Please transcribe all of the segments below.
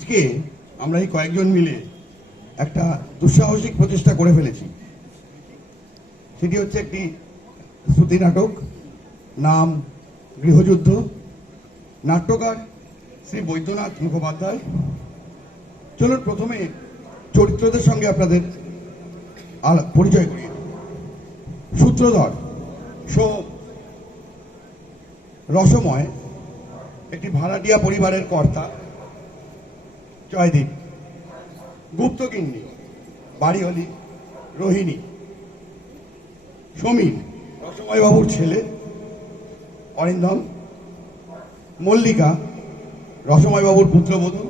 আজকে আমরা এই কয়েকজন মিলে একটা দুঃসাহসিক প্রচেষ্টা করে ফেলেছি। সেটি হচ্ছে একটি শ্রুতি নাটক, নাম গৃহযুদ্ধ। নাট্যকার শ্রী বৈদ্যনাথ মুখোপাধ্যায়। চলুন প্রথমে চরিত্রদের সঙ্গে আপনাদের পরিচয় দিই। সূত্রধর, সো রসময়, একটি ভাড়াটিয়া পরিবারের কর্তা। জয়দীপ। গুপ্তগিন্নি বাড়িহলি রোহিণী, সমীর, রসময়বাবুর ছেলে অরিন্দম মল্লিকা, রসময়বাবুর পুত্রবধূ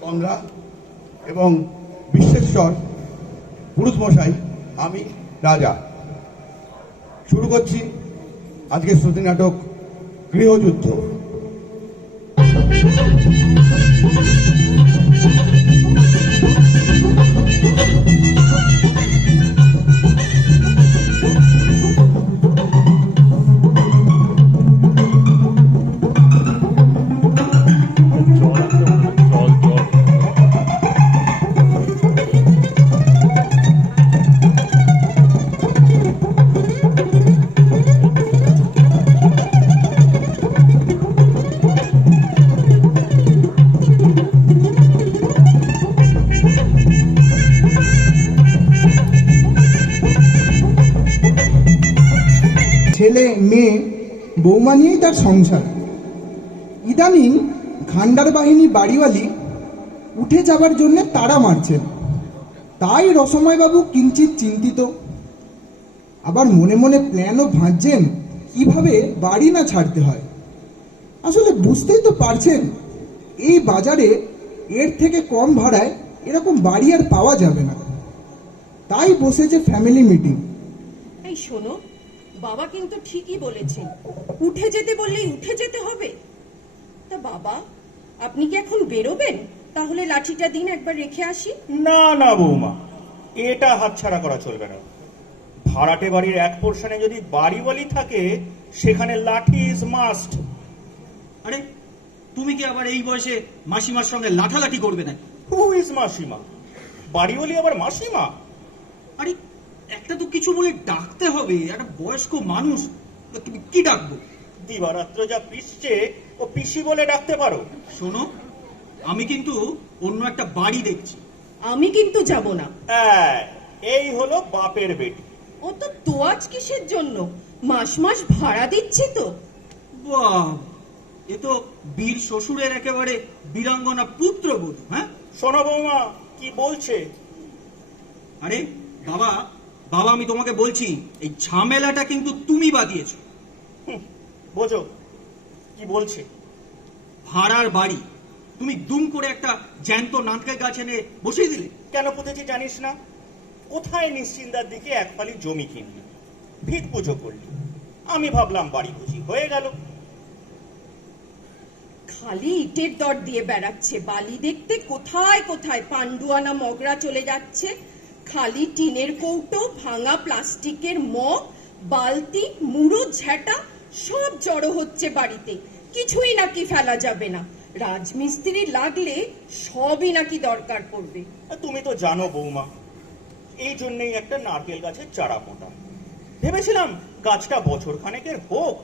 তন্দ্রা এবং বিশ্বেশ্বর, পুরুষমশাই, আমি, রাজা। শুরু করছি আজকে শ্রুতি নাটক গৃহযুদ্ধ। Thank you. বৌমা নিয়েই তার সংসার। ইদানিং খান্ডার বাহিনী বাড়িওয়ালি উঠে যাবার জন্য তারা মারছেন। তাই রসময়বাবু কিঞ্চিত চিন্তিত। আবার মনে মনে প্ল্যানও ভাঁজছেন, কীভাবে বাড়ি না ছাড়তে হয়। আসলে বুঝতেই তো পারছেন, এই বাজারে এর থেকে কম ভাড়ায় এরকম বাড়ি আর পাওয়া যাবে না। তাই বসেছে ফ্যামিলি মিটিং এই শোনো বাবা কিন্তু ঠিকই বলেছেন। উঠে যেতে বললেই উঠে যেতে হবে। তা বাবা আপনি কি এখন বেরোবেন? তাহলে লাঠিটা দিন একবার রেখে আসি। না না বৌমা এটা হাতছাড়া করা চলবে না। ভাড়াটে বাড়ির এক পোর্শনে যদি বাড়িওয়ালি থাকে সেখানে লাঠি ইজ মাস্ট আরে তুমি কি আবার এই বয়সে মাসিমার সঙ্গে লাঠালাঠি করবে না হু ইজ মাসিমা? বাড়িওয়ালি আবার মাসিমা? আরে একটা তো কিছু বলে ডাকতে হবে একটা বয়স্ক মানুষ তুমি কি ডাকবো? দিবারাত্র যা পিসছে ও পিসি বলে ডাকতে পারো। শোনো আমি কিন্তু অন্য একটা বাড়ি দেখছি। আমি কিন্তু যাব না। হ্যাঁ, এই হলো বাপের বেটি। ও তো তোয়াজ কিসের জন্য? মাস মাস ভাড়া দিচ্ছি তো। বাহ এ তো বীর শ্বশুরের একেবারে বীরাঙ্গনা পুত্র পুত্রবধূ হ্যাঁ? শোনো বৌমা কি বলছে? আরে বাবা বাবা আমি তোমাকে বলছি এই ঝামেলাটা কিন্তু তুমি বাদিয়েছো বোঝো কি বলছে? ভাড়ার বাড়ি। তুমি দুম করে একটা জ্যান্ত নানকের গাছ এনে বসিয়ে দিলে। কেন পুঁতেছি জানিস না? কোথায় নিশ্চিন্দার দিকে এক ফালি জমি কিনলি? ভিত পুজো করলি। আমি ভাবলাম বাড়ি বুঝি হয়ে গেল। খালি ইটের দর দিয়ে বেড়াচ্ছে বালি দেখতে কোথায় কোথায় পান্ডুয়ানা মগরা চলে যাচ্ছে। খালি টিনের কৌটো ভাঙা প্লাস্টিকের মগ বালতি মুড়ো ঝ্যাটা সব জড়ো হচ্ছে বাড়িতে। কিছুই নাকি ফেলা যাবে না। রাজমিস্ত্রি লাগলে সবই নাকি দরকার পড়বে। তুমি তো জানো বৌমা এই জন্যই একটা নারকেল গাছের চারা পোটা ভেবেছিলাম গাছটা বছর খানেকের হোক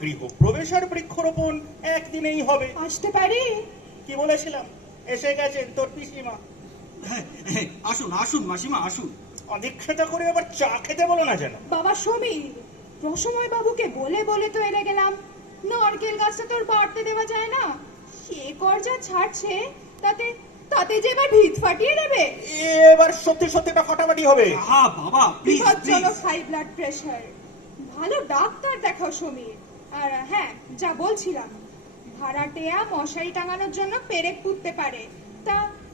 গৃহপ্রবেশ আর বৃক্ষরোপণ একদিনেই হবে। আসতে পারে। কি বলেছিলাম? এসে গেছেন তোর পিসিমা। আসুন আসুন মাসিমা আসুন। অদীক্ষতা করে আবার চা খেতে বলো না যেন। বাবা সমীর রসময় বাবুকে বলে বলে তো এনে গেলাম। নারকেল গাছটা তোর বাড়তে দেওয়া যায় না। সে কর যা ছাড়ছে তাতে তাতে যে এবার ভিত ফাটিয়ে দেবে এবার সত্যি সত্যি একটা ফাটাফাটি হবে। হা বাবা প্লিজ বিপজ্জনক হাই ব্লাড প্রেশার ভালো ডাক্তার দেখাও সমীর। আর হ্যাঁ যা বলছিলাম ভাড়াটেয়া মশারি টাঙানোর জন্য পেরেক পুঁততে পারে।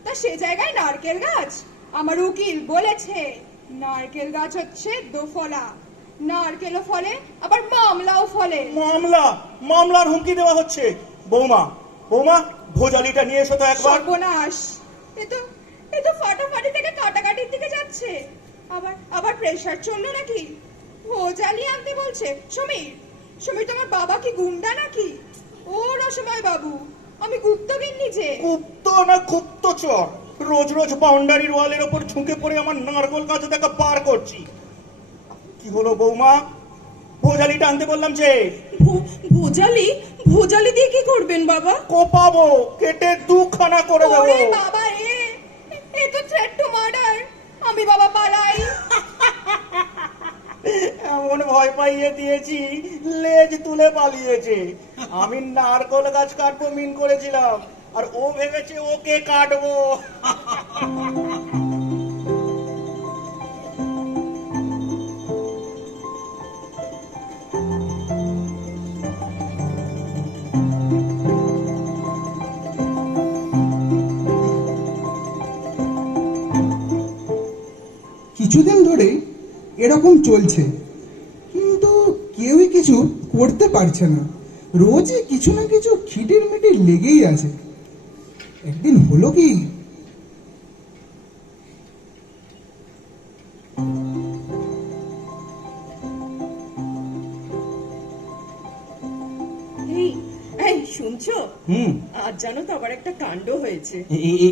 তা সে জায়গায় নারকেল গাছ। আমার উকিল বলেছে নারকেল গাছ হচ্ছে দোফলা। নারকেলও ফলে আবার মামলাও ফলে। মামলা মামলার হুমকি দেওয়া হচ্ছে। বৌমা বৌমা ভোজালিটা নিয়ে এসো তো একবার। সর্বনাশ। এ তো এ তো ফাটাফাটি থেকে কাটাকাটির দিকে যাচ্ছে। আবার আবার প্রেসার চলল নাকি? ভোজালি আনতে বলছে সমীর সমীর তোমার বাবা কি গুন্ডা নাকি? ও রসময় বাবু। আমি গুপ্তগিন্নি যে গুপ্ত না গুপ্তচর রোজ রোজ বাউন্ডারির ওয়ালের ওপর ঝুঁকে পড়ে আমার নারকল গাছে দেখা পার করছি। কি হলো বৌমা? ভোজালি টানতে বললাম যে ভোজালি? ভোজালি দিয়ে কি করবেন বাবা? কোপাবো কেটে দুখানা করে দেবো। বাবা রে এ তো থ্রেট টু মার্ডার। আমি বাবা পালাই। এমন ভয় পাইয়ে দিয়েছি, লেজ তুলে পালিয়েছে। আমি নারকল গাছ কাটবো, মিন করেছিলাম, আর ও ভেবেছে ওকে কাটবো। কিছুদিন ধরেই এরকম চলছে। কিন্তু কেউই কিছু করতে পারছে না। রোজই কিছু না কিছু খিটির মিটির লেগেই আছে। একদিন হলো কি? এই এই শুনছো? হুম। আজ জানো তো আবার একটা কাণ্ড হয়েছে।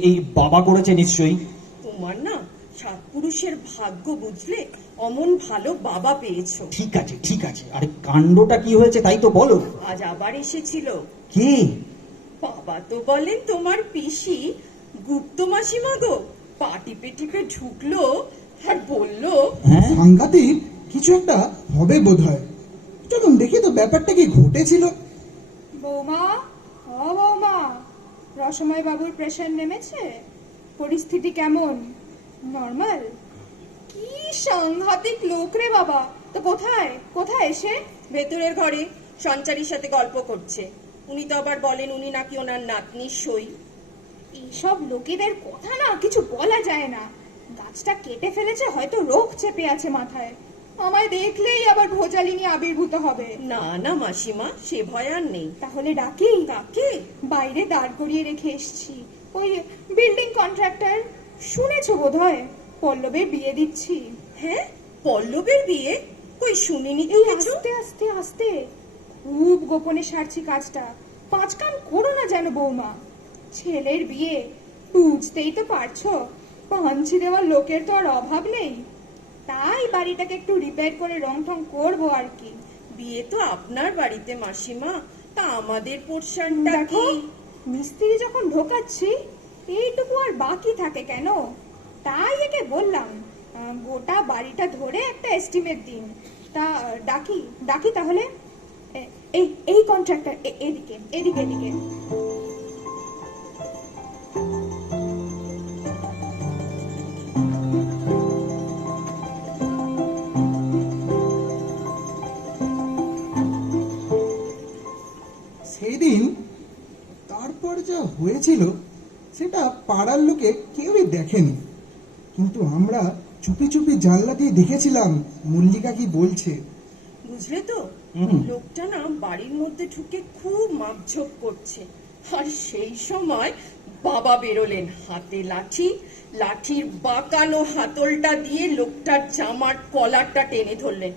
এই বাবা করেছে নিশ্চয়ই তোমার না সাত পুরুষের ভাগ্য বুঝলে অমন ভালো বাবা পেয়েছ। ঠিক আছে ঠিক আছে। আরে কাণ্ডটা কি হয়েছে তাই তো বলো। আজ আবার এসেছিল। কে? বাবা তো বলেন তোমার পিসি গুপ্ত মাসিমা গো। পা টিপে টিপে ঢুকলো আর বলল হ্যাঁ? সাংঘাতিক কিছু একটা হবে বোধ হয় চলুন দেখি তো ব্যাপারটা কি ঘটেছিল। বৌমা ও বৌমা রসময় বাবুর প্রেশার নেমেছে? পরিস্থিতি কেমন? নর্মাল সাংঘাতিক লোক রে বাবা। তো কোথায়? কোথায় এসে ভেতরের ঘরে সঞ্চারীর সাথে গল্প করছে। উনি তো আবার বলেন উনি নাকি ওনার নাতনির সই। এইসব লোকেদের কথা না কিছু বলা যায় না। গাছটা কেটে ফেলেছে হয়তো রোগ চেপে আছে মাথায়। আমায় দেখলেই আবার ভোজালিনী আবির্ভূত হবে। না না মাসিমা সে ভয় আর নেই। তাহলে ডাকি? কাকে বাইরে দাঁড় করিয়ে রেখে এসছি। ওই বিল্ডিং কন্ট্রাক্টর শুনেছো বোধহয়? পল্লবের বিয়ে দিচ্ছি। হ্যাঁ? পল্লবের বিয়ে? কই শুনিনি তো কিছু? আস্তে আস্তে আস্তে। খুব গোপনে সারছি কাজটা। পাঁচ কান করো না যেন বৌমা। ছেলের বিয়ে বুঝতেই তো পারছ। পাঞ্ছি দেওয়ার লোকের তো আর অভাব নেই। তাই বাড়িটাকে একটু রিপেয়ার করে রং ঠং করব আর কি। বিয়ে তো আপনার বাড়িতে মাসিমা। তা আমাদের পোর্শনটা কি? মিস্ত্রি যখন ঢোকাচ্ছি এইটুকু আর বাকি থাকে কেন? তাই একে বললাম। গোটা বাড়িটা ধরে একটা এস্টিমেট দিন। তা, ডাকি ডাকি তাহলে? এই এই কন্ট্রাক্টর এদিকে এদিকে এদিকে। সেদিন তারপর যা হয়েছিল, সেটা পাড়ার লোকে কেউই দেখেনি। কিন্তু আমরা চুপি চুপি জানলা দিয়ে দেখেছিলাম মল্লিকা কি বলছে। বুঝলে তো? লোকটা না বাড়ির মধ্যে ঢুকে খুব মাপঝোপ করছে। আর সেই সময় বাবা বেরোলেন হাতে লাঠি লাঠির বাঁকানো হাতলটা দিয়ে লোকটার জামার কলারটা টেনে ধরলেন।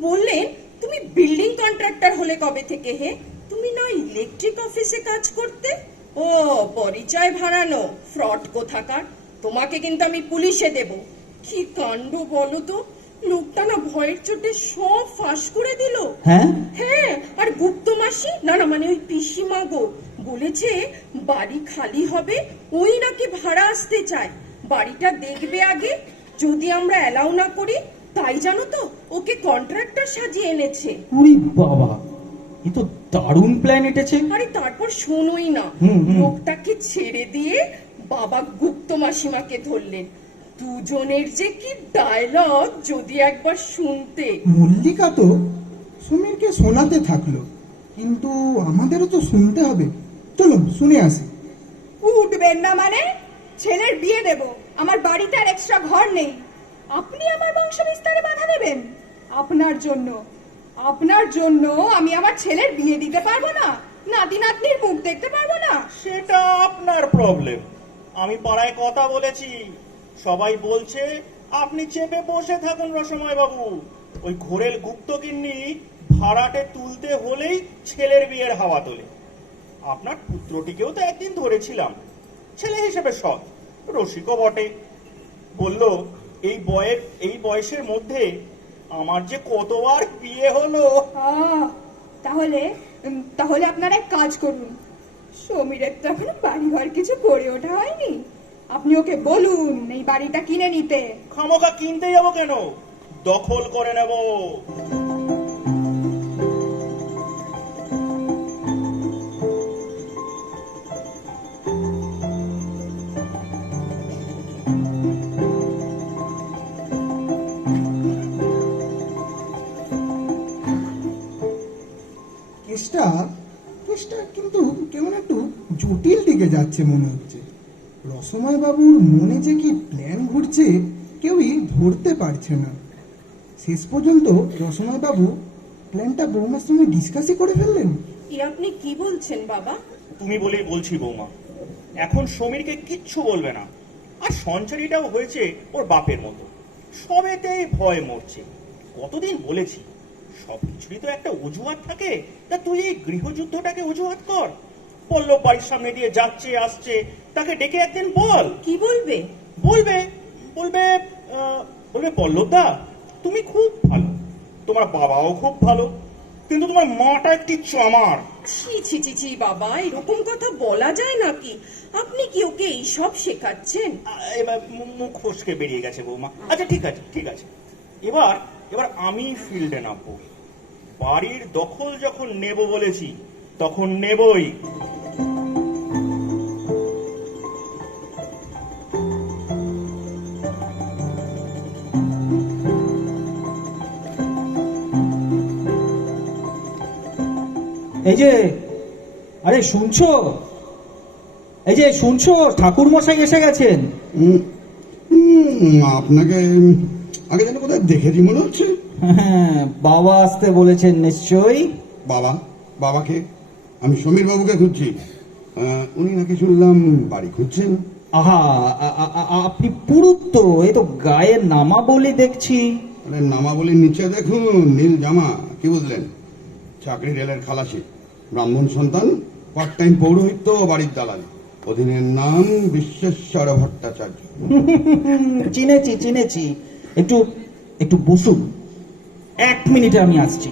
বললেন তুমি বিল্ডিং কন্ট্রাক্টর হলে কবে থেকে হে? তুমি না ইলেকট্রিক অফিসে কাজ করতে? ও পরিচয় ভাড়ানো ফ্রড কোথাকার। তোমাকে কিন্তু আমি পুলিশে দেব। কি কাণ্ড বলো তো? লোকটা না ভয়ের চোটে সব ফাঁস করে দিল। হ্যাঁ? হ্যাঁ আর গুপ্ত মাসি? না না মানে ওই পিসিমা গো। বলেছে বাড়ি খালি হবে ওই নাকি ভাড়া আসতে চায়। বাড়িটা দেখবে আগে যদি আমরা অ্যালাউ না করি তাই জানো তো ওকে কন্ট্রাক্টর সাজিয়ে এনেছে। উরি বাবা এ তো দারুণ প্ল্যান এটেছে। আরে তারপর শোনোই না। লোকটাকে ছেড়ে দিয়ে বাবা গুপ্ত মাসিমাকে ধরলেন। দুজনের যে কি ডায়লগ যদি একবার শুনতে। মল্লিকা তো সুমিরকে শোনাতে থাকল কিন্তু আমাদেরও তো শুনতে হবে। চলুন শুনে আসি। উঠবেন না মানে? ছেলের বিয়ে দেব আমার বাড়িতে আর এক্সট্রা ঘর নেই। আপনি আমার বংশ বিস্তারে বাধা দেবেন? আপনার জন্য আপনার জন্য আমি আমার ছেলের বিয়ে দিতে পারব না নাতি নাতনির মুখ দেখতে পারব না। সেটা আপনার প্রবলেম আমি পাড়ায় কথা বলেছি। সবাই বলছে, আপনি চেপে বসে থাকুন রসময় বাবু ওই ঘোরেল গুপ্তকিন্নি ভাড়াটে তুলতে হলেই ছেলের বিয়ের হাওয়া তোলে। আপনার পুত্রটিকেও তো একদিন ধরেছিলাম। ছেলে হিসেবে সৎ, রসিকও বটে। বলল, এই বয়ের, এই বয়সের মধ্যে আমার যে কতবার বিয়ে হলো? তাহলে তাহলে আপনারা এক কাজ করুন। সমীরের তো এখনও বাড়ি ঘর কিছু করে ওঠা হয়নি। আপনি ওকে বলুন এই বাড়িটা কিনে নিতে। খামোকা কিনতে যাব কেন? দখল করে নেব। কেসটা কেসটা কিন্তু কেমন একটু জটিল দিকে যাচ্ছে মনে হচ্ছে। বাবুর মনে যে কি প্ল্যান ঘুরছে কেউই ধরতে পারছে না। শেষ পর্যন্ত রসময় বাবু প্ল্যানটা বৌমার সঙ্গে ডিসকাসই করে ফেললেন। এ আপনি কি বলছেন বাবা? তুমি বলেই বলছি বৌমা এখন সমীরকে কিচ্ছু বলবে না। আর সঞ্চারীটাও হয়েছে ওর বাপের মতো। সবেতেই ভয় মরছে। কতদিন বলেছি? সব কিছুরই তো একটা অজুহাত থাকে। তা তুই এই গৃহযুদ্ধটাকে অজুহাত কর। পল্লব বাড়ির সামনে দিয়ে যাচ্ছে আসছে। তাকে ডেকে একদিন বল। কি বলবে? বলবে বলবে বলবে পল্লবদা তুমি খুব ভালো। তোমার বাবাও খুব ভালো। কিন্তু তোমার মাটা একটি চমার। ছি ছি ছি ছি বাবা এরকম কথা বলা যায় নাকি? আপনি কি ওকে এইসব শেখাচ্ছেন? এবার মুখ ফসকে বেরিয়ে গেছে বৌমা। আচ্ছা ঠিক আছে ঠিক আছে। এবার এবার আমি ফিল্ডে নামবো। বাড়ির দখল যখন নেব বলেছি তখন নেবই। এই যে আরে শুনছো? এই যে শুনছো ঠাকুর মশাই এসে গেছেন। আপনাকে আগে যেন কোথায় দেখেছি মনে হচ্ছে? হ্যাঁ বাবা আসতে বলেছেন নিশ্চয়ই। বাবা? বাবাকে? আমি সমীর বাবুকে খুঁজছি উনি নাকি শুনলাম বাড়ি খুঁজছেন। আহা আপনি পুরুত তো এই তো গায়ে নামা বলে দেখছি। আরে নামাবলীর নিচে দেখুন নীল জামা কি বুঝলেন? চাকরি রেলের খালাসি ব্রাহ্মণ সন্তান পার্ট টাইম পৌরোহিত্য বাড়ির দালালি। অধীনের নাম বিশ্বেশ্বর ভট্টাচার্য। চিনেছি চিনেছি। একটু একটু বসুন। এক মিনিটে আমি আসছি।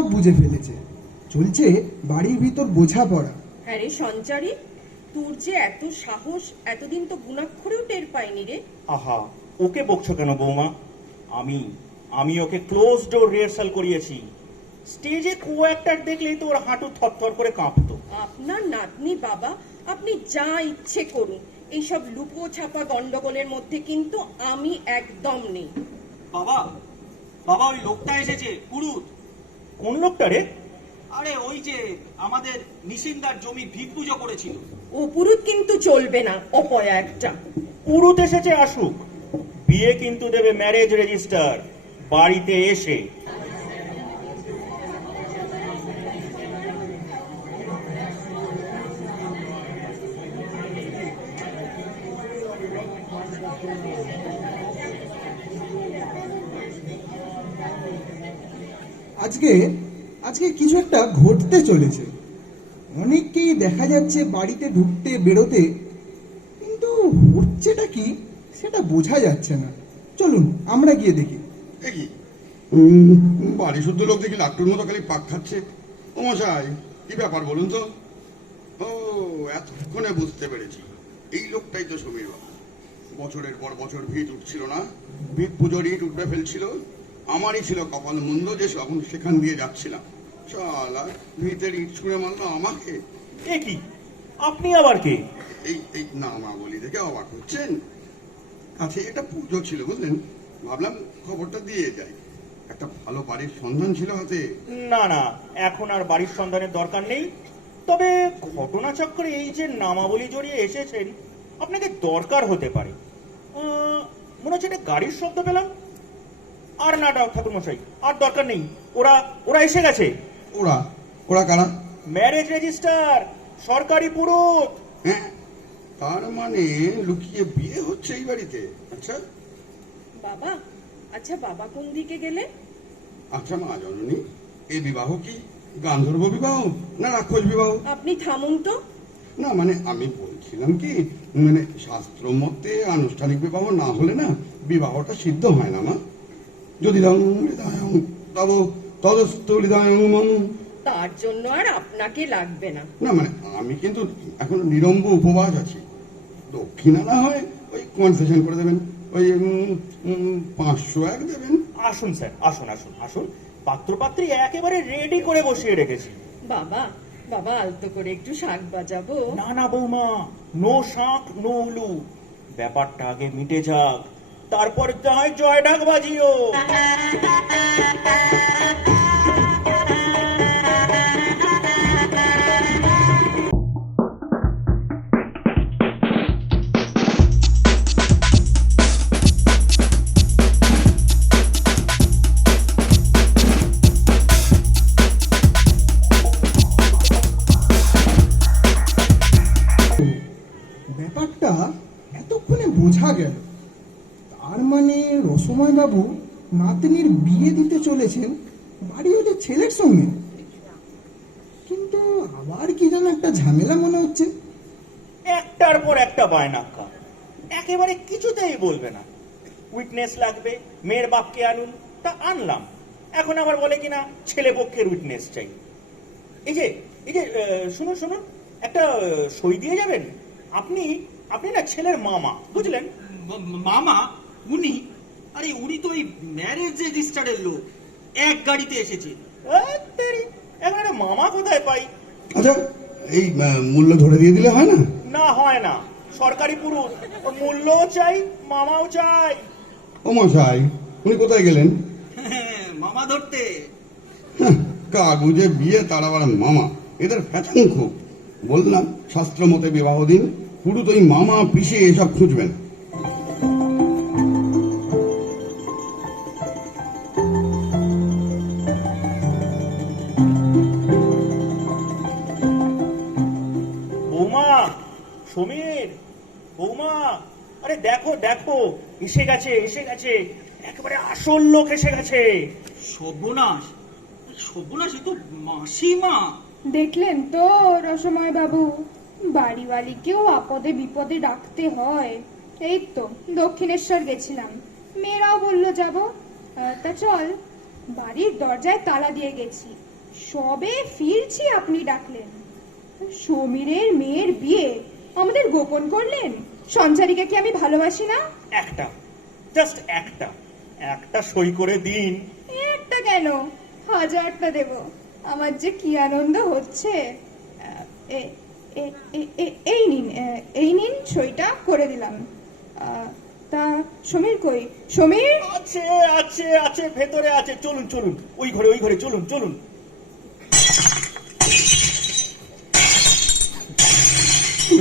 সব বুঝে ফেলেছে। চলছে বাড়ির ভিতর বোঝাপড়া। হ্যাঁ রে সঞ্চারী তোর যে এত সাহস এতদিন তো গুণাক্ষরেও টের পাইনি রে। আহা ওকে বকছো কেন বৌমা? আমি আমি ওকে ক্লোজ ডোর রিহার্সাল করিয়েছি। স্টেজে কো অ্যাক্টার দেখলেই তো ওর হাঁটু থরথর করে কাঁপতো। আপনার নাতনি বাবা আপনি যা ইচ্ছে করুন এইসব লুকো ছাপা গন্ডগোলের মধ্যে কিন্তু আমি একদম নেই। বাবা বাবা ওই লোকটা এসেছে পুরুত। কোন লোকটা রে আরে ওই যে আমাদের নিশিন্দার জমি ভিক পুজো করেছিল। ও পুরুত কিন্তু চলবে না অপয়া একটা। পুরুত এসেছে আসুক। বিয়ে কিন্তু দেবে ম্যারেজ রেজিস্টার বাড়িতে এসে। আজকে আজকে কিছু একটা ঘটতে চলেছে। অনেককেই দেখা যাচ্ছে বাড়িতে ঢুকতে, বেরোতে, কিন্তু হচ্ছেটা কি সেটা বোঝা যাচ্ছে না। চলুন, আমরা গিয়ে দেখি। দেখি বাড়ি শুদ্ধ লোক দেখি লাট্টুর মতো খালি পাক খাচ্ছে। ও মশাই, কি ব্যাপার বলুন তো? ও, এতক্ষণে বুঝতে পেরেছি। এই লোকটাই তো সমীর বাবু। বছরের পর বছর ভিত উঠছিল না। ভিত পুজোর ইট উঠবে ফেলছিল। আমারই ছিল কপাল মন্দ যে তখন সেখান দিয়ে যাচ্ছিলাম। শালা ভিতের ইট ছুঁড়ে মারলো আমাকে। এ কি? আপনি আবার কে? এই এই নামা বলি দেখে অবাক হচ্ছেন। কাছে একটা পুজো ছিল বুঝলেন? ভাবলাম খবরটা দিয়ে যাই। একটা ভালো বাড়ির সন্ধান ছিল হাতে। না না এখন আর বাড়ির সন্ধানের দরকার নেই। তবে ঘটনাচক্রে এই যে নামাবলী জড়িয়ে এসেছেন আপনাকে দরকার হতে পারে। মনে হচ্ছে একটা গাড়ির শব্দ পেলাম। আর না ঠাকুর মশাই আর দরকার নেই। ওরা ওরা এসে গেছে। ওরা ওরা কারা? ম্যারেজ রেজিস্টার সরকারি পুরুত। হ্যাঁ তার মানে লুকিয়ে বিয়ে হচ্ছে এই বাড়িতে। আচ্ছা। বাবা আচ্ছা বাবা কোন দিকে গেলে? আচ্ছা মা জননী এই বিবাহ কি গান্ধর্ব বিবাহ না রাক্ষস বিবাহ? আপনি থামুন তো। না মানে আমি বলছিলাম কি মানে শাস্ত্র মতে আনুষ্ঠানিক বিবাহ না হলে না বিবাহটা সিদ্ধ হয় না মা। যদি তব তদস্তু হৃদয়ং মম তার জন্য আর আপনাকে লাগবে না। না মানে আমি কিন্তু এখন নিরম্ব উপবাস আছি। দক্ষিণা না হয় ওই কনসেশন করে দেবেন ওই পাঁচশো এক দেবেন। আসুন স্যার আসুন আসুন আসুন। পাত্রপাত্রী একেবারে রেডি করে বসিয়ে রেখেছি। বাবা বাবা আলতো করে একটু শাক বাজাবো। না না বৌমা নো শাঁখ নো উলু। ব্যাপারটা আগে মিটে যাক। তারপর হয় জয় ডাক বাজিও। ব্যাপারটা এতক্ষণে বোঝা গেল। মানে রসময় বাবু নাতনির বিয়ে দিতে চলেছেন বাড়ি ওদের ছেলের সঙ্গে। কিন্তু আবার কি যেন একটা ঝামেলা মনে হচ্ছে। একটার পর একটা বায়নাক্কা। একেবারে কিছুতেই বলবে না। উইটনেস লাগবে মেয়ের বাপকে আনুন তা আনলাম। এখন আবার বলে কিনা ছেলে পক্ষের উইটনেস চাই। এই যে এই যে শুনুন শুনুন একটা সই দিয়ে যাবেন? আপনি আপনি না ছেলের মামা বুঝলেন? মামা উনি আরে উনি তো ওই ম্যারেজ রেজিস্টারের লোক। এক গাড়িতে এসেছে। এখন একটা মামা কোথায় পাই? আচ্ছা এই মূল্য ধরে দিয়ে দিলে হয় না? না হয় না। সরকারি পুরুষ। মূল্যও চাই মামাও চাই। ও মশাই উনি কোথায় গেলেন? মামা ধরতে। হ্যাঁ, কাগুজে বিয়ে তার আবার মামা। এদের ফ্যাচাং খুব। বললাম শাস্ত্র মতে বিবাহ দিন পুরো তো ওই মামা পিসে এসব খুঁজবেন। সমীর বৌমা আরে দেখো দেখো এসে গেছে এসে গেছে। একেবারে আসল লোক এসে গেছে। সর্বনাশ সর্বনাশ এ তো মাসিমা। দেখলেন তো রসময় বাবু বাড়িওয়ালিকেও আপদে বিপদে ডাকতে হয়। এই তো দক্ষিণেশ্বর গেছিলাম। মেয়েরাও বলল যাব। আহ, তা চল বাড়ির দরজায় তালা দিয়ে গেছি। সবে ফিরছি আপনি ডাকলেন। সমীরের মেয়ের বিয়ে আমাদের গোপন করলেন। সঞ্চারীকে কি আমি ভালোবাসি না? একটা। জাস্ট একটা। একটা সই করে দিন। একটা কেন? হাজারটা দেব। আমার যে কি আনন্দ হচ্ছে। এই নিন এই নিন সইটা করে দিলাম। তা সমীর কই? সমীর? আছে আছে আছে ভেতরে আছে। চলুন চলুন। ওই ঘরে ওই ঘরে চলুন চলুন।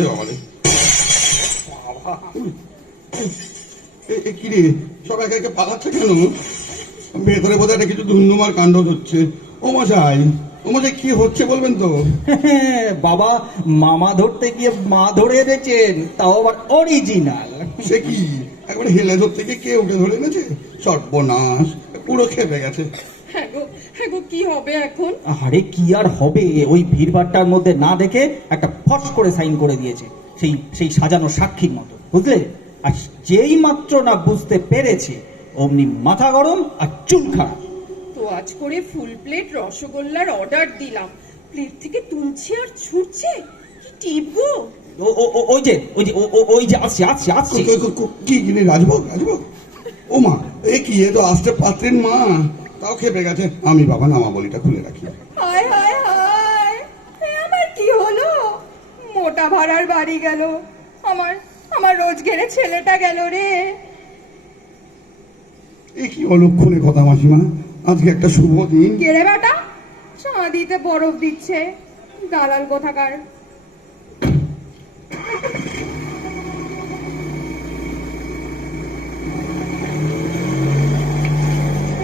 বাবারে। কি রে? সব একে একে পালাচ্ছে কেন? ভেতরে বোধহয় একটা কিছু ধুন্ধুমার কাণ্ড হচ্ছে। ও মশাই ও মশাই কি হচ্ছে বলবেন তো? বাবা মামা ধরতে গিয়ে মা ধরে এনেছেন তাও আবার অরিজিনাল সে কি? একবারে হেলে ধরতে গিয়ে কে উঠে ধরে এনেছে? সর্বনাশ পুরো খেপে গেছে। হ্যাঁ গো গো কি হবে এখন। আরে কি আর হবে? ওই ভিড়ভাট্টার মধ্যে না দেখে একটা ফস করে সাইন করে দিয়েছে সেই সেই সাজানো সাক্ষীর মতো বুঝলে? আর যেই মাত্র না বুঝতে পেরেছে অমনি মাথা গরম আর চুল খারাপ। তো আজ করে ফুল প্লেট রসগোল্লার অর্ডার দিলাম। প্লেট থেকে তুলছে আর ছুটছে? কি টিপ? গো ও- ও- ও- ওই যে ওই যে ওই যে আসছে আসছে আসছে। কো- রাজভোগ রাজভোগ? ও মা এ কি এ তো আসতে পাত্রের মা। তাও খেপে গেছে। আমি বাবা নামা বলিটা খুলে রাখি। হায় হায় হায়। এ আমার কি হলো? মোটা ভাড়ার বাড়ি গেল। আমার আমার রোজগেরে ছেলেটা গেল রে। এ কি অলক্ষণে কথা মাসিমা? আজকে একটা শুভ দিন। কেড়ে বেটা? চাঁদিতে বরফ দিচ্ছে। দালাল কোথাকার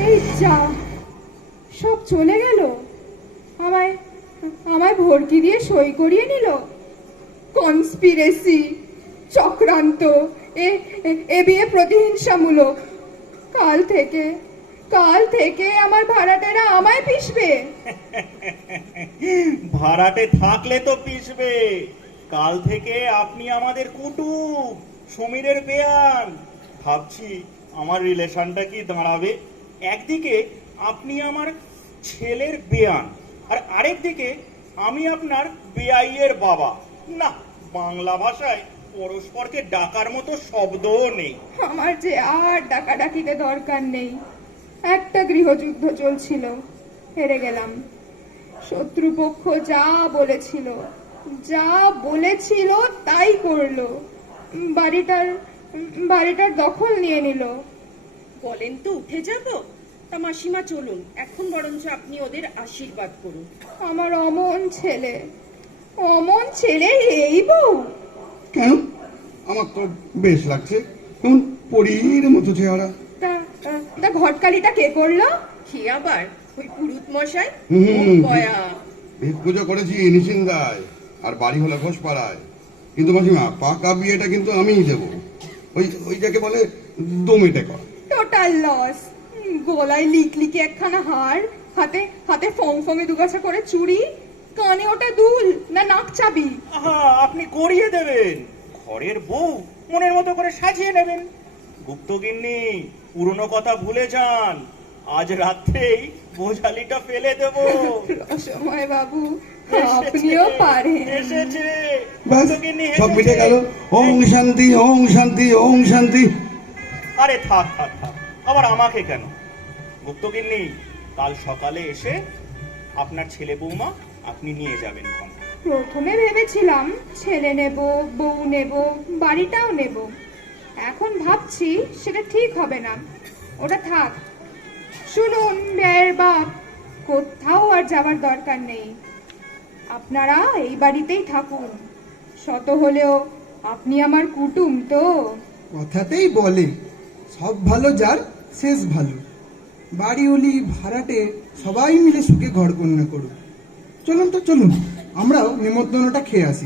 এই যা সব চলে গেল। আমায় আমায় ভর্তি দিয়ে সই করিয়ে নিল। কনস্পিরেসি, চক্রান্ত, এ, এ- বিয়ে প্রতিহিংসামূলক। কাল থেকে কাল থেকে আমার ভাড়াটেরা আমায় পিষবে। ভাড়াটে থাকলে তো পিষবে। কাল থেকে আপনি আমাদের কুটুম সমীরের বেয়ান। ভাবছি, আমার রিলেশনটা কি দাঁড়াবে? একদিকে আপনি আমার ছেলের বেয়ান। আর আরেক দিকে আমি আপনার বেআইয়ের বাবা। না বাংলা ভাষায় পরস্পরকে ডাকার মতো শব্দও নেই। আমার যে আর ডাকাডাকিতে দরকার নেই। একটা গৃহযুদ্ধ চলছিল হেরে গেলাম। শত্রুপক্ষ যা বলেছিল যা বলেছিল তাই করল। বাড়িটার বাড়িটার দখল নিয়ে নিল। বলেন তো উঠে যাব? তা মাসিমা চলুন এখন বরঞ্চ আপনি ওদের আশীর্বাদ করুন। আমার অমন ছেলে অমন ছেলে এই বউ। কেন? আমার তো বেশ লাগছে। কেমন পরীর মতো চেহারা। তা তা ঘটকালিটা কে করল? কি আবার? ওই পুরুত মশাই? বয়া। ভেদ পুজো করেছি নিশিন্দায় আর বাড়ি হলো ঘোষপাড়ায়। কিন্তু মাসিমা পাকা বিয়েটা কিন্তু আমিই দেবো। ওই ওই যাকে বলে দমেটে করা। টোটাল লস গলায় লিকলিকে একখানা হার হাতে হাতে ফং ফঙে দুগাছা করে চুড়ি কানে ওটা দুল না নাক চাবি। আহা আপনি করিয়ে দেবেন। ঘরের বউ মনের মতো করে সাজিয়ে নেবেন। গুপ্তগিন্নি পুরনো কথা ভুলে যান। আজ রাত্রেই বোঝালিটা ফেলে দেব। রসময় বাবু আপনিও পারেন। এসেছে। গুপ্তগিন্নি সব মিটে গেল। ওং শান্তি ওং শান্তি ওং শান্তি। আরে থাক থাক থাক। আবার আমাকে কেন? গুপ্তগিন্নি কাল সকালে এসে আপনার ছেলে বৌমা আপনি নিয়ে যাবেন প্রথমে ভেবেছিলাম ছেলে নেব বউ নেব বাড়িটাও নেব। এখন ভাবছি সেটা ঠিক হবে না। ওটা থাক। শুনুন ব্যয়ের বাপ কোথাও আর যাবার দরকার নেই। আপনারা এই বাড়িতেই থাকুন। শত হলেও আপনি আমার কুটুম তো। কথাতেই বলে সব ভালো যার শেষ ভালো। বাড়িওলি ভাড়াটে সবাই মিলে সুখে ঘর কন্যা করুক। চলুন তো, চলুন। আমরাও নিমন্ত্রণটা খেয়ে আসি।